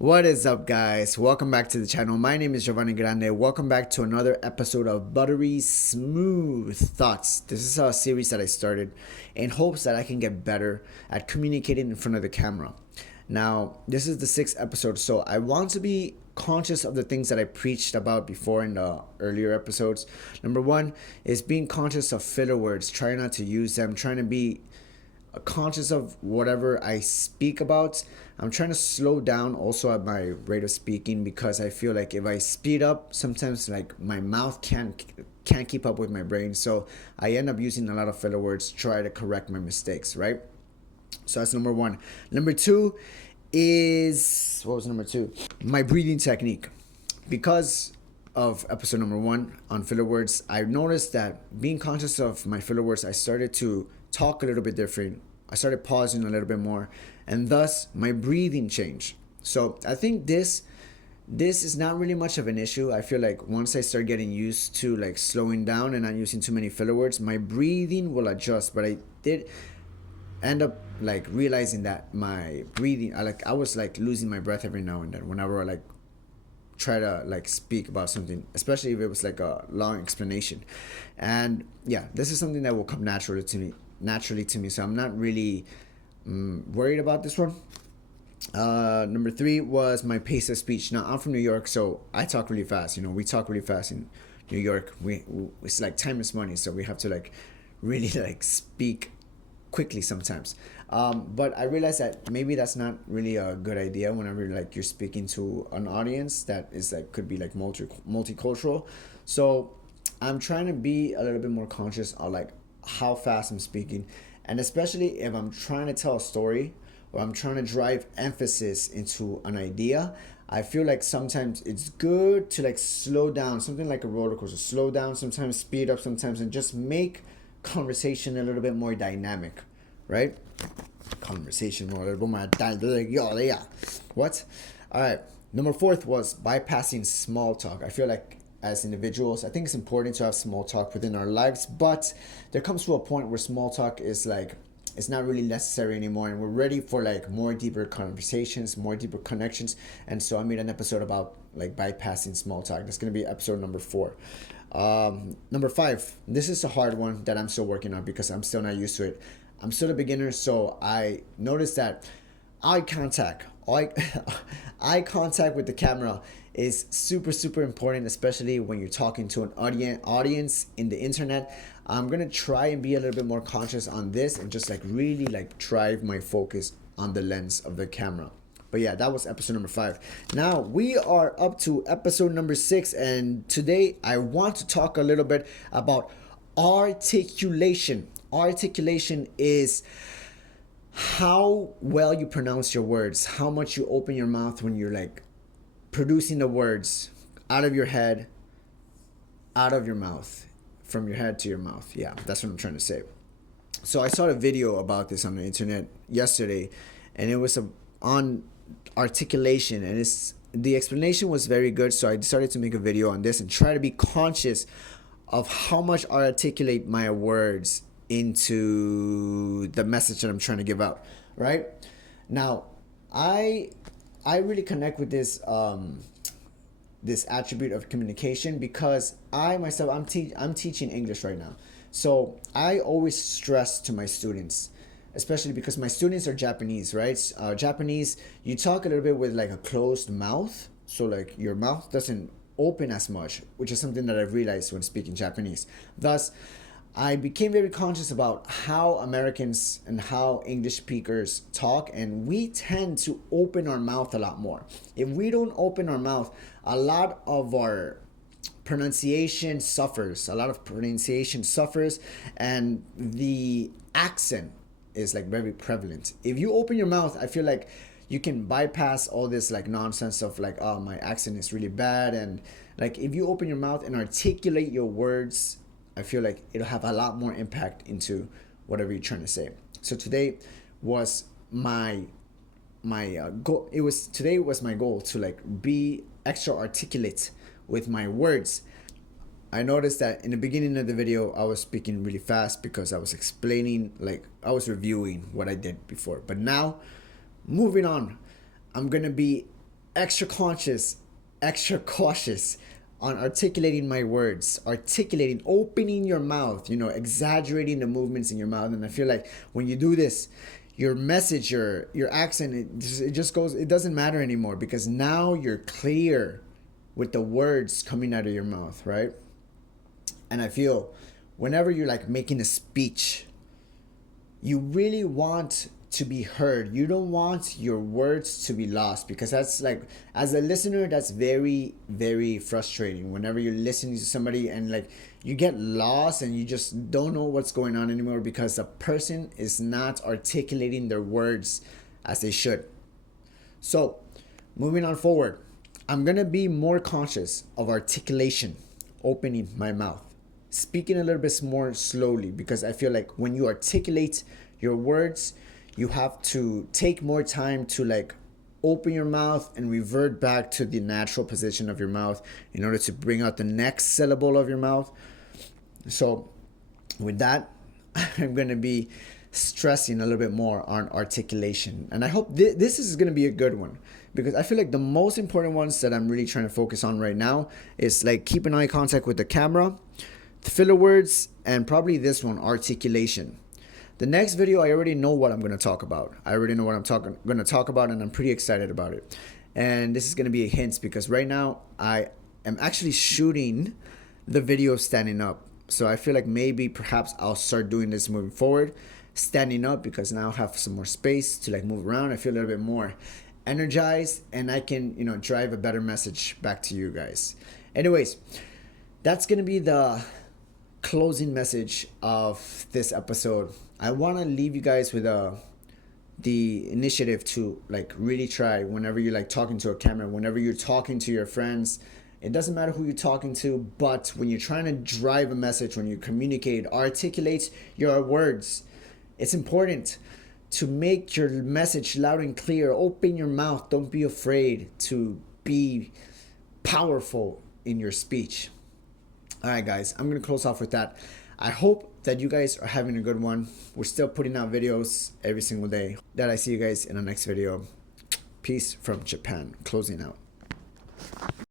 What is up, guys? Welcome back to the channel. My name is Giovanni Grande. Welcome back to another episode of Buttery Smooth Thoughts. This is a series that I started in hopes that I can get better at communicating in front of the camera. Now, this is the 6th episode, so I want to be conscious of the things that I preached about before in the earlier episodes. Number one is being conscious of filler words, trying not to use them, trying to be conscious of whatever I speak about. I'm trying to slow down also at my rate of speaking because I feel like if I speed up, sometimes like my mouth can't keep up with my brain. So I end up using a lot of filler words to try to correct my mistakes, right? So that's number one. Number two is what was number two? My breathing technique. Because of episode number one on filler words, I noticed that being conscious of my filler words, I started to talk a little bit different. I started pausing a little bit more, and thus my breathing changed. So I think this is not really much of an issue. I feel like once I start getting used to like slowing down and not using too many filler words, my breathing will adjust. But I did end up like realizing that my breathing, I was like losing my breath every now and then whenever I like try to like speak about something, especially if it was like a long explanation. And yeah, this is something that will come naturally to me, so I'm not really worried about this one. Number three was my pace of speech. Now I'm from New York, so I talk really fast. We talk really fast in New York. It's like time is money, so we have to like really like speak quickly sometimes. But I realized that maybe that's not really a good idea whenever like you're speaking to an audience that is like could be like multicultural. So I'm trying to be a little bit more conscious of like how fast I'm speaking, and especially if I'm trying to tell a story or I'm trying to drive emphasis into an idea. I feel like sometimes it's good to like slow down, something like a roller coaster. Slow down sometimes, speed up sometimes, and just make conversation a little bit more dynamic, right? Conversation more a little bit more dynamic. Yeah. What? All right. Number fourth was bypassing small talk. I feel like as individuals, I think it's important to have small talk within our lives, but there comes to a point where small talk is like it's not really necessary anymore, and we're ready for like more deeper conversations, more deeper connections. And so I made an episode about like bypassing small talk. That's gonna be episode number 4. Number 5, this is a hard one that I'm still working on because I'm still not used to it. I'm still a beginner, so I noticed that eye contact eye, eye contact with the camera is super important, especially when you're talking to an audience in the internet. I'm gonna try and be a little bit more conscious on this and just like really like drive my focus on the lens of the camera. But yeah, that was episode number 5. Now we are up to episode number 6, and today I want to talk a little bit about articulation. Articulation is how well you pronounce your words, how much you open your mouth when you're like producing the words out of your head, out of your mouth, from your head to your mouth. Yeah, that's what I'm trying to say. So I saw a video about this on the internet yesterday, and it was on articulation, and the explanation was very good. So I decided to make a video on this and try to be conscious of how much I articulate my words into the message that I'm trying to give out. Right now, I really connect with this this attribute of communication because I myself I'm teaching English right now. So I always stress to my students, especially because my students are Japanese, right? Japanese, you talk a little bit with like a closed mouth, so like your mouth doesn't open as much, which is something that I've realized when speaking Japanese. Thus, I became very conscious about how Americans and how English speakers talk, and we tend to open our mouth a lot more. If we don't open our mouth, a lot of our pronunciation suffers. And the accent is like very prevalent. If you open your mouth, I feel like you can bypass all this like nonsense of like, oh, my accent is really bad. And like if you open your mouth and articulate your words, I feel like it'll have a lot more impact into whatever you're trying to say. So today was my goal. Today was my goal to like be extra articulate with my words. I noticed that in the beginning of the video I was speaking really fast because I was explaining, like I was reviewing what I did before. But now, moving on, I'm gonna be extra conscious, extra cautious on articulating my words, articulating, opening your mouth, exaggerating the movements in your mouth. And I feel like when you do this, your message, your accent, it just goes, it doesn't matter anymore because now you're clear with the words coming out of your mouth, right? And I feel whenever you're like making a speech, you really want to be heard. You don't want your words to be lost because that's like, as a listener, that's very, very frustrating. Whenever you're listening to somebody and like you get lost and you just don't know what's going on anymore because a person is not articulating their words as they should. So, moving on forward, I'm gonna be more conscious of articulation, opening my mouth, speaking a little bit more slowly because I feel like when you articulate your words, you have to take more time to like open your mouth and revert back to the natural position of your mouth in order to bring out the next syllable of your mouth. So with that, I'm going to be stressing a little bit more on articulation. And I hope this is going to be a good one because I feel like the most important ones that I'm really trying to focus on right now is like keeping eye contact with the camera, the filler words, and probably this one, articulation. The next video, I already know what I'm going to talk about. I already know what I'm going to talk about, and I'm pretty excited about it. And this is going to be a hint because right now I am actually shooting the video standing up. So I feel like maybe perhaps I'll start doing this moving forward, standing up because now I have some more space to like move around. I feel a little bit more energized and I can, drive a better message back to you guys. Anyways, that's going to be the closing message of this episode. I want to leave you guys with the initiative to like really try whenever you're like talking to a camera, whenever you're talking to your friends. It doesn't matter who you're talking to, but when you're trying to drive a message, when you communicate, articulate your words, it's important to make your message loud and clear. Open your mouth. Don't be afraid to be powerful in your speech. All right, guys, I'm going to close off with that. I hope that you guys are having a good one. We're still putting out videos every single day. That I see you guys in the next video. Peace from Japan. Closing out.